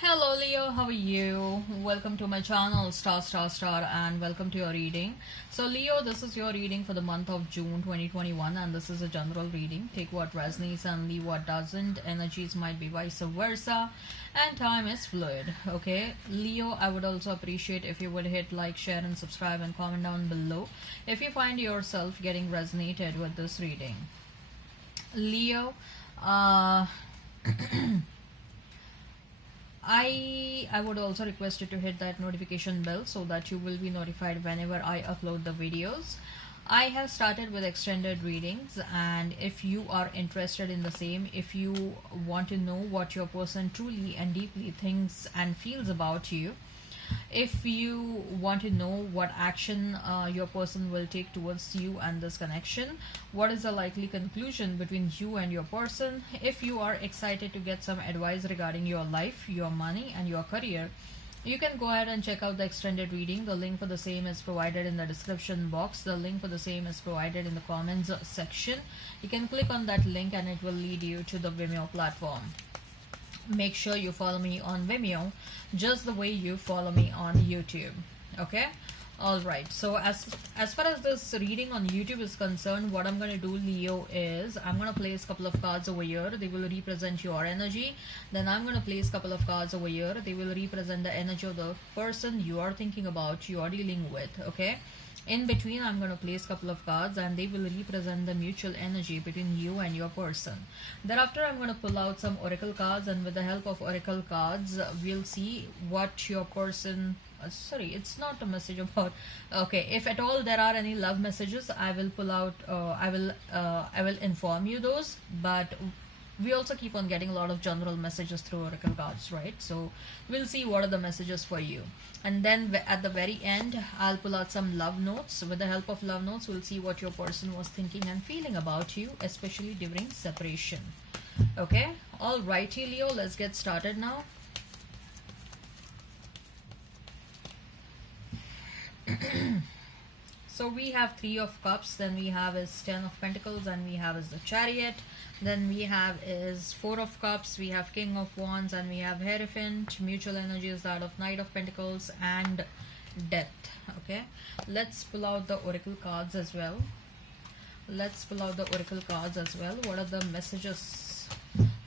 Hello Leo, how are you? Welcome to my channel Star, and welcome to your reading. So Leo, this is your reading for the month of June 2021 and this is a general reading. Take what resonates and leave what doesn't. Energies might be vice versa and time is fluid. Okay, Leo, I would also appreciate if you would hit like, share and subscribe and comment down below if you find yourself getting resonated with this reading. Leo, uh I would also request you to hit that notification bell so that you will be notified whenever I upload the videos. I have started with extended readings, and if you are interested in the same, if you want to know what your person truly and deeply thinks and feels about you, if you want to know what action your person will take towards you and this connection, what is the likely conclusion between you and your person, if you are excited to get some advice regarding your life, your money and your career, you can go ahead and check out the extended reading. The link for the same is provided in the description box. The link for the same is provided in the comments section. You can click on that link and it will lead you to the Vimeo platform. Make sure you follow me on Vimeo just the way you follow me on YouTube. Okay, all right. So as far as this reading on YouTube is concerned, what I'm going to do, Leo, is I'm going to place a couple of cards over here. They will represent your energy. Then I'm going to place a couple of cards over here. They will represent the energy of the person you are thinking about, you are dealing with. Okay, in between I'm going to place a couple of cards and they will represent the mutual energy between you and your person. Thereafter I'm going to pull out some oracle cards, and with the help of oracle cards we'll see what your person sorry, it's not a message about, okay, if at all there are any love messages, I will pull out, I will inform you those. But we also keep on getting a lot of general messages through oracle cards, right? So we'll see what are the messages for you, and then at the very end I'll pull out some love notes. With the help of love notes, we'll see what your person was thinking and feeling about you, especially during separation. Okay, all righty Leo, let's get started now. So we have Three of Cups, then we have is Ten of Pentacles, and we have is the Chariot. Then we have is Four of Cups, we have King of Wands, and we have Hierophant. Mutual energy is that of Knight of Pentacles and Death. Okay, let's pull out the oracle cards as well. Let's pull out the oracle cards as well. What are the messages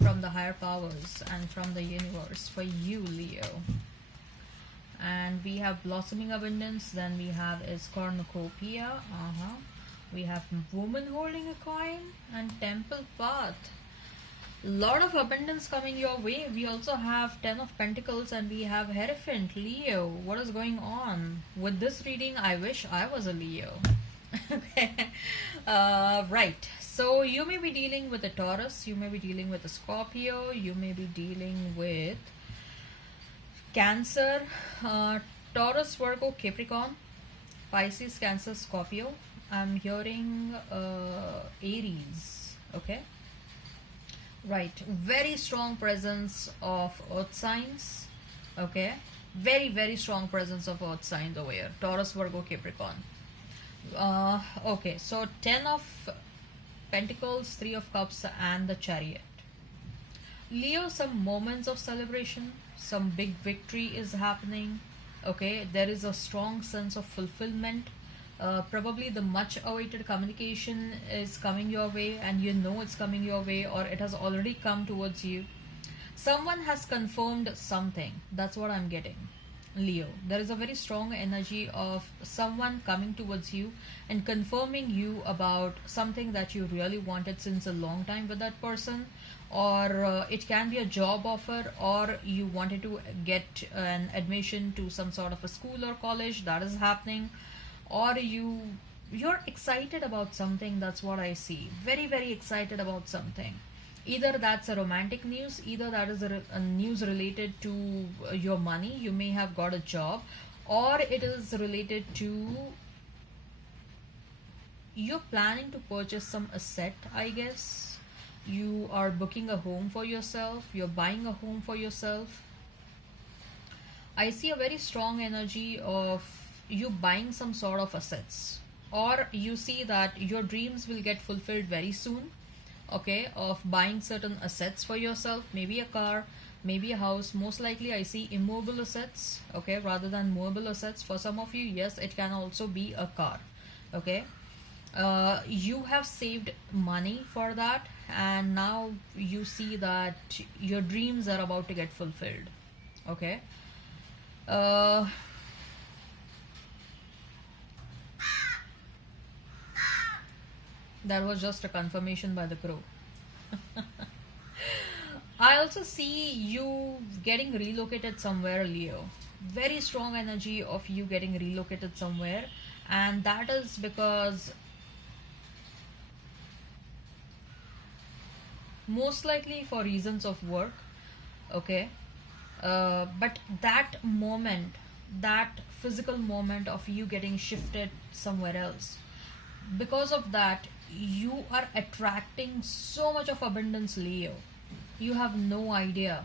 from the higher powers and from the universe for you, Leo? And we have Blossoming Abundance. Then we have is Cornucopia. We have Woman Holding a Coin and Temple Path. Lot of abundance coming your way. We also have Ten of Pentacles and we have Hierophant. Leo, what is going on with this reading? I wish I was a Leo. Okay, right, so you may be dealing with a Taurus, you may be dealing with a Scorpio, you may be dealing with Cancer, Taurus, Virgo, Capricorn, Pisces, Cancer, Scorpio. I'm hearing Aries. Okay, right, very strong presence of earth signs. Okay, very strong presence of earth signs over here. Taurus, Virgo, Capricorn. Okay, so Ten of Pentacles, Three of Cups and the Chariot. Leo, some moments of celebration, some big victory is happening. Okay, there is a strong sense of fulfillment. Probably the much awaited communication is coming your way, and you know it's coming your way, or it has already come towards you. Someone has confirmed something. That's what I'm getting, Leo. There is a very strong energy of someone coming towards you and confirming you about something that you really wanted since a long time with that person, or it can be a job offer, or you wanted to get an admission to some sort of a school or college that is happening, or you're excited about something. That's what I see. Very excited about something. Either that's a romantic news, either that is a news related to your money, you may have got a job, or it is related to you're planning to purchase some asset, I guess. You are booking a home for yourself, you're buying a home for yourself. I see a very strong energy of you buying some sort of assets, or you see that your dreams will get fulfilled very soon. Okay, of buying certain assets for yourself, maybe a car, Maybe a house. Most likely I see immobile assets, okay, rather than mobile assets. For some of you, yes, it can also be a car, okay. You have saved money for that, and now you see that your dreams are about to get fulfilled, okay. uh, that was just a confirmation by the crow. I also see you getting relocated somewhere, Leo. Very strong energy of you getting relocated somewhere, and that is because most likely for reasons of work, okay. But that moment, that physical moment of you getting shifted somewhere else, because of that, you are attracting so much of abundance, Leo. You have no idea,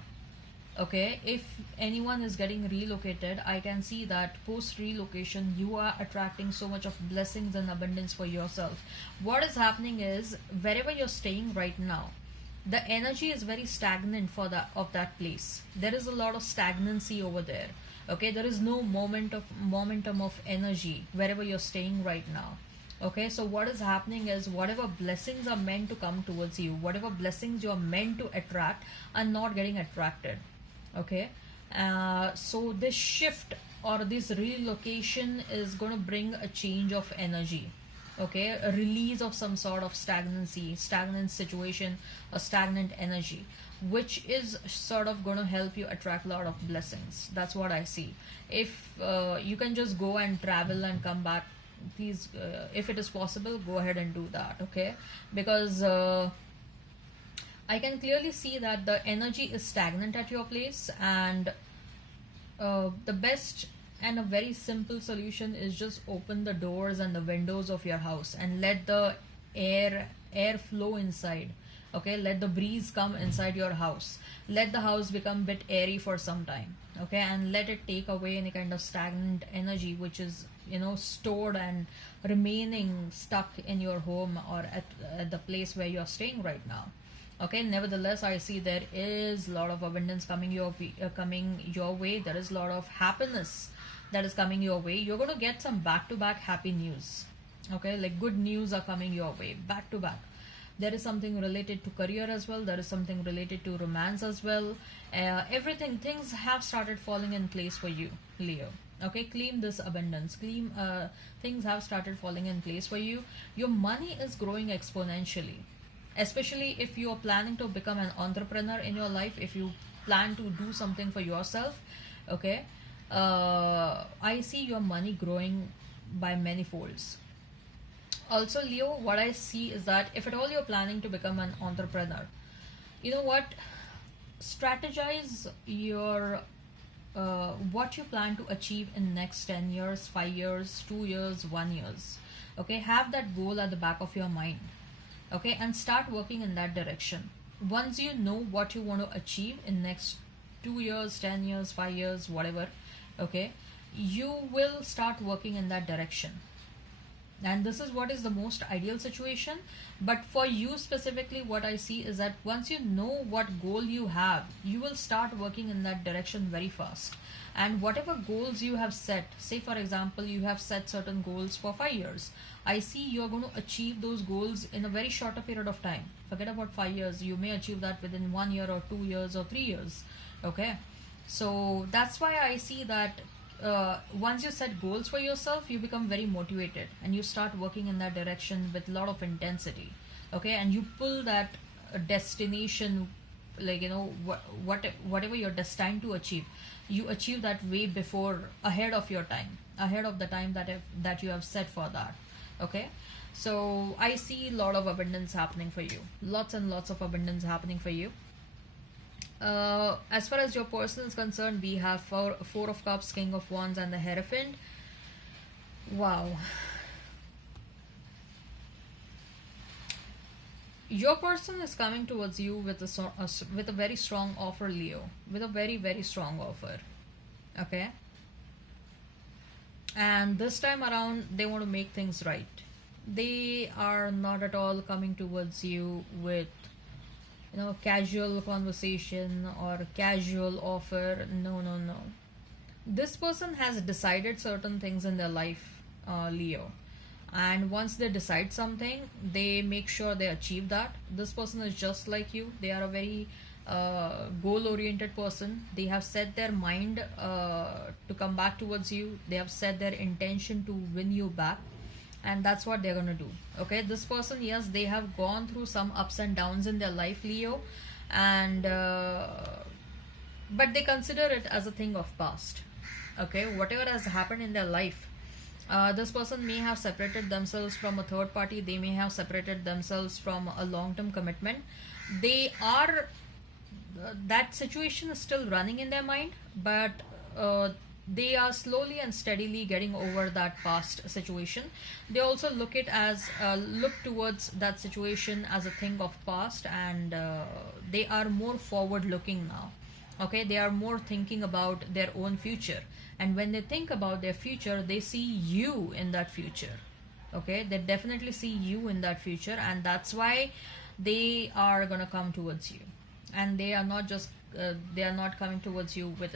okay. If anyone is getting relocated, I can see that post relocation you are attracting so much of blessings and abundance for yourself. What is happening is, wherever you're staying right now, the energy is very stagnant for that of that place. There is a lot of stagnancy over there, okay. There is no momentum of energy wherever you're staying right now, okay. So what is happening is, whatever blessings are meant to come towards you, whatever blessings you are meant to attract, are not getting attracted, okay. So this shift or this relocation is going to bring a change of energy, okay, a release of some sort of stagnant situation, a stagnant energy, which is sort of going to help you attract a lot of blessings. That's what I see. If you can just go and travel and come back, please, if it is possible, go ahead and do that, okay. Because I can clearly see that the energy is stagnant at your place, and the best and a very simple solution is just open the doors and the windows of your house and let the air flow inside, okay. Let the breeze come inside your house, let the house become a bit airy for some time, okay, and let it take away any kind of stagnant energy which is, you know, stored and remaining stuck in your home or at the place where you're staying right now, okay. Nevertheless, I see there is a lot of abundance coming your way. There is a lot of happiness that is coming your way. You're going to get some back to back happy news, okay. Like good news are coming your way back to back. There is something related to career as well, there is something related to romance as well. Everything, things have started falling in place for you, Leo, okay. Claim this abundance, claim things have started falling in place for you. Your money is growing exponentially, especially if you are planning to become an entrepreneur in your life, if you plan to do something for yourself, okay. I see your money growing by many folds. Also, Leo, what I see is that if at all you're planning to become an entrepreneur, you know what, strategize your what you plan to achieve in next 10 years, 5 years, 2 years, 1 years, okay. Have that goal at the back of your mind, okay, and start working in that direction. Once you know what you want to achieve in next 2 years, 10 years, 5 years, whatever, okay, you will start working in that direction. And this is what is the most ideal situation. But for you specifically, what I see is that once you know what goal you have, you will start working in that direction very fast. And whatever goals you have set, say for example you have set certain goals for 5 years, I see you are going to achieve those goals in a very shorter period of time. Forget about 5 years, you may achieve that within 1 year or 2 years or 3 years, okay. So that's why I see that once you set goals for yourself, you become very motivated and you start working in that direction with a lot of intensity, okay. And you pull that destination, like, you know, whatever you're destined to achieve, you achieve that way before, ahead of your time, ahead of the time that you have set for that, okay. So I see a lot of abundance happening for you, lots and lots of abundance happening for you. As far as your person is concerned, we have four of cups, king of wands, and the hierophant. Wow. Your person is coming towards you with with a very strong offer, Leo, with a very, very strong offer, okay. And this time around they want to make things right. They are not at all coming towards you with, casual conversation or casual offer. No, no, no. This person has decided certain things in their life, Leo. And once they decide something, they make sure they achieve that. This person is just like you. They are a very goal oriented person. They have set their mind to come back towards you. They have set their intention to win you back, and that's what they're going to do. Okay, this person, yes, they have gone through some ups and downs in their life, Leo, and but they consider it as a thing of past. Okay, whatever has happened in their life, this person may have separated themselves from a third party. They may have separated themselves from a long term commitment. They are that situation is still running in their mind, but they are slowly and steadily getting over that past situation. They also look towards that situation as a thing of past, and they are more forward looking now. Okay, they are more thinking about their own future, and when they think about their future, they see you in that future. Okay, they definitely see you in that future, and that's why they are going to come towards you. And they are not just they are not coming towards you with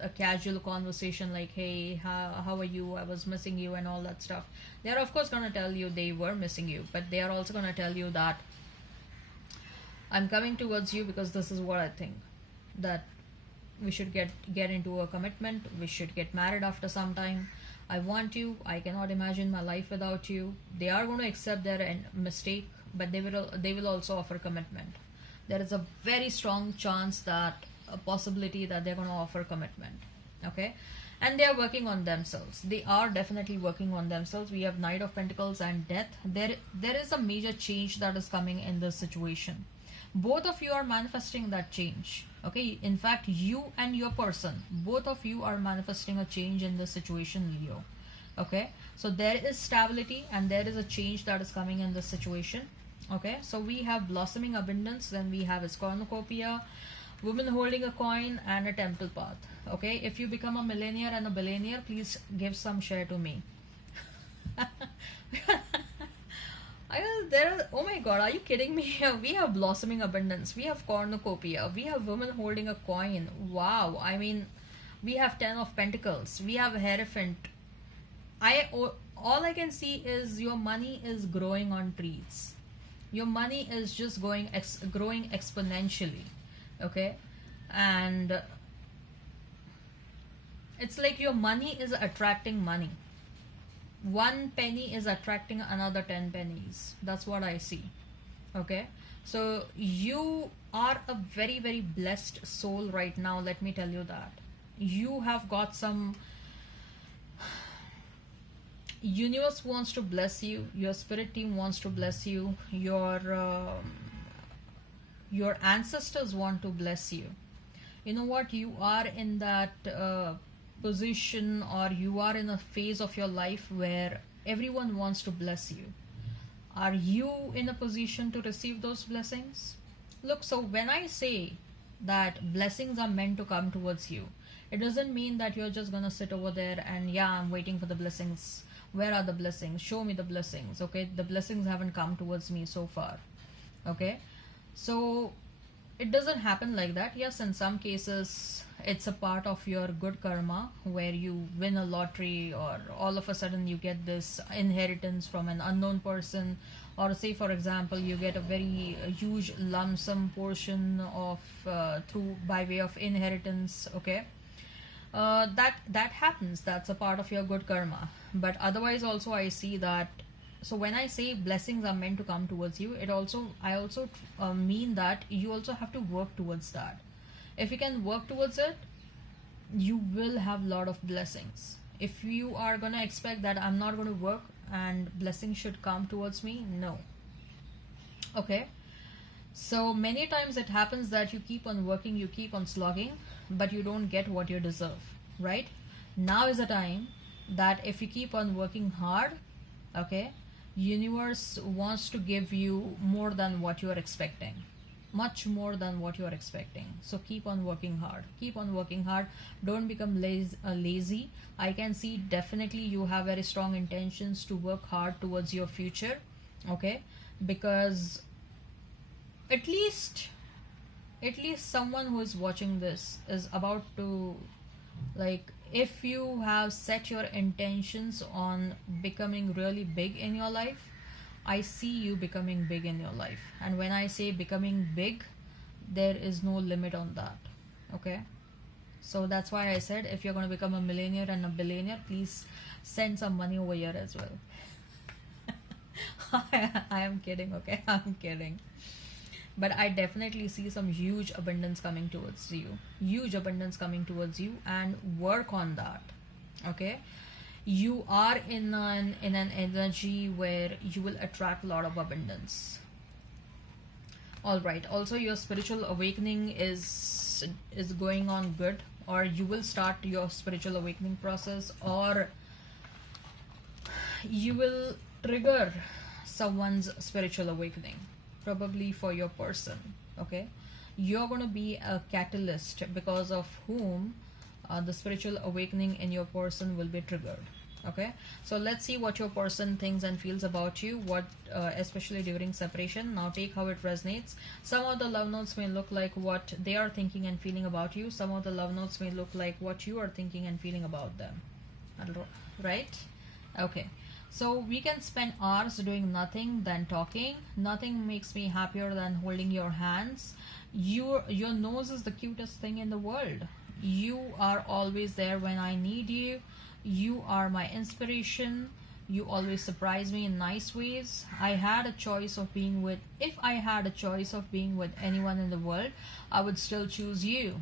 a casual conversation like, hey, how are you, I was missing you, and all that stuff. They are of course going to tell you they were missing you, but they are also going to tell you that I'm coming towards you because this is what I think, that we should get into a commitment, we should get married after some time. I want you, I cannot imagine my life without you. They are going to accept their mistake, but they will also offer commitment. There is a very strong chance, that a possibility, that they're going to offer commitment. Okay, and they are working on themselves. They are definitely working on themselves. We have Knight of Pentacles and Death. There is a major change that is coming in this situation. Both of you are manifesting that change. Okay, in fact, you and your person, both of you are manifesting a change in this situation, Leo. Okay, so there is stability and there is a change that is coming in this situation. Okay, so we have blossoming abundance, then we have a cornucopia, woman holding a coin, and a temple path. Okay, if you become a millionaire and a billionaire, please give some share to me. Oh my god, are you kidding me? We have blossoming abundance, we have cornucopia, we have women holding a coin. Wow, I mean, we have 10 of Pentacles, we have Hierophant. All I can see is your money is growing on trees. Your money is just growing exponentially. Okay, and it's like your money is attracting money. One penny is attracting another 10 pennies. That's what I see. Okay, so you are a very, very blessed soul right now. Let me tell you that you have got some universe wants to bless you, your spirit team wants to bless you, your ancestors want to bless you. You know what, you are in that position, or you are in a phase of your life where everyone wants to bless you. Are you in a position to receive those blessings? Look, so when I say that blessings are meant to come towards you, it doesn't mean that you're just gonna sit over there and, yeah, I'm waiting for the blessings. Where are the blessings? Show me the blessings. Okay, the blessings haven't come towards me so far. Okay, so it doesn't happen like that. Yes, in some cases it's a part of your good karma, where you win a lottery, or all of a sudden you get this inheritance from an unknown person, or say for example you get a very huge lump sum portion of through by way of inheritance. Okay, that happens. That's a part of your good karma. But otherwise also I see that, so when I say blessings are meant to come towards you, I also mean that you also have to work towards that. If you can work towards it, you will have a lot of blessings. If you are gonna expect that I'm not going to work and blessings should come towards me, no. Okay, so many times it happens that you keep on working, you keep on slogging, but you don't get what you deserve. Right now is the time that if you keep on working hard, okay, universe wants to give you more than what you are expecting, much more than what you are expecting. So keep on working hard, keep on working hard. Don't become lazy. I can see definitely you have very strong intentions to work hard towards your future. Okay, because at least someone who is watching this is about to, like, if you have set your intentions on becoming really big in your life, I see you becoming big in your life. And when I say becoming big, there is no limit on that. Okay, so that's why I said, if you're going to become a millionaire and a billionaire, please send some money over here as well. I am kidding, okay? I'm kidding. But I definitely see some huge abundance coming towards you. Huge abundance coming towards you, and work on that. Okay? You are in an energy where you will attract a lot of abundance. All right. Also, your spiritual awakening is going on good, or you will start your spiritual awakening process, or you will trigger someone's spiritual awakening, probably for your person. Okay, you're going to be a catalyst because of whom the spiritual awakening in your person will be triggered. Okay, so let's see what your person thinks and feels about you, what especially during separation. Now take how it resonates. Some of the love notes may look like what they are thinking and feeling about you. Some of the love notes may look like what you are thinking and feeling about them. Right? Okay, so we can spend hours doing nothing than talking. Nothing makes me happier than holding your hands. Your nose is the cutest thing in the world. You are always there when I need you. You are my inspiration. You always surprise me in nice ways. If I had a choice of being with anyone in the world, I would still choose you.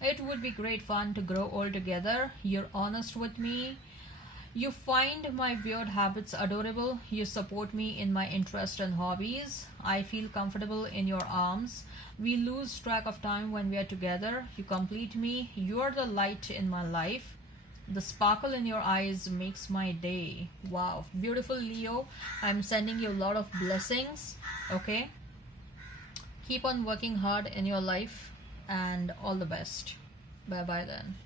It would be great fun to grow old together. You're honest with me. You find my weird habits adorable. You support me in my interests and hobbies. I feel comfortable in your arms. We lose track of time when we are together. You complete me. You are the light in my life. The sparkle in your eyes makes my day. Wow. Beautiful Leo. I'm sending you a lot of blessings. Okay. Keep on working hard in your life, and all the best. Bye bye then.